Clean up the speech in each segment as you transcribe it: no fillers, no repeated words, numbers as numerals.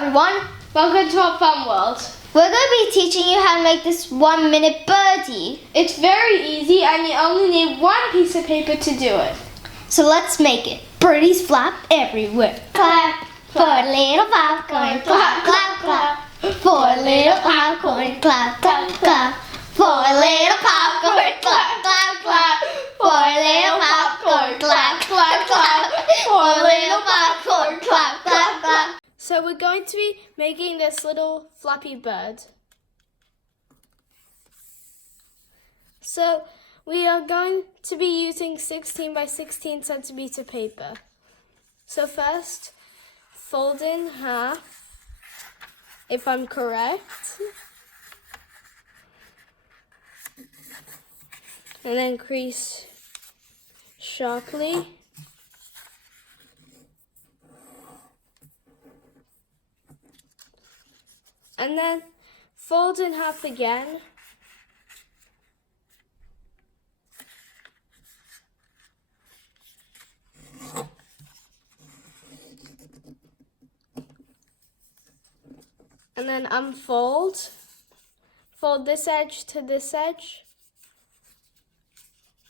everyone. Welcome to our fun world. We're going to be teaching you how to make this 1-minute birdie. It's very easy and you only need one piece of paper to do it. So let's make it. Birdies flap everywhere. Clap for a little popcorn. Clap, clap, clap. For a little popcorn. Clap, clap, clap. For a little popcorn. Clap, clap, clap. For a little popcorn. Clap, clap, clap. For a little popcorn. Clap, clap, clap. So we're going to be making this little flappy bird. So we are going to be using 16 by 16 centimeter paper. So first, fold in half, if I'm correct. And then crease sharply. And then fold in half again. And then unfold. Fold this edge to this edge.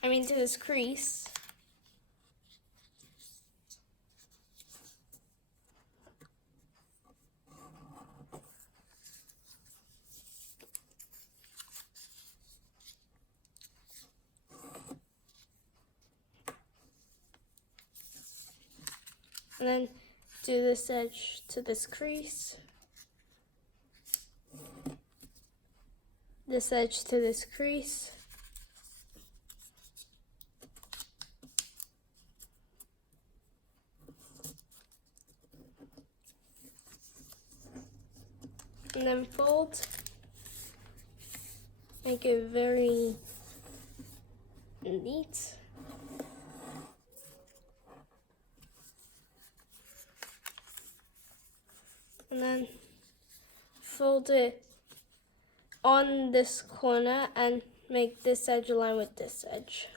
To this crease. And then do this edge to this crease. This edge to this crease. And then fold. Make it very neat. And then fold it on this corner and make this edge align with this edge.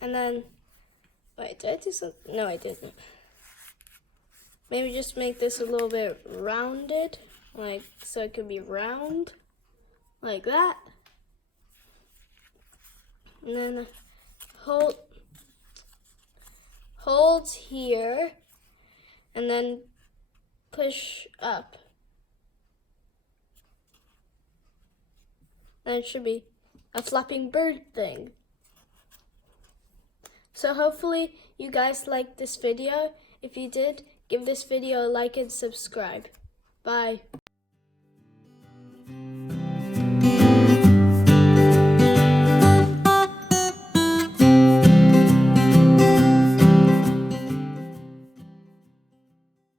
And then, wait, did I do something? No, I didn't. Maybe just make this a little bit rounded, like, so it could be round, like that. And then hold here, and then push up. And it should be a flapping bird thing. So hopefully you guys liked this video. If you did, give this video a like and subscribe. Bye.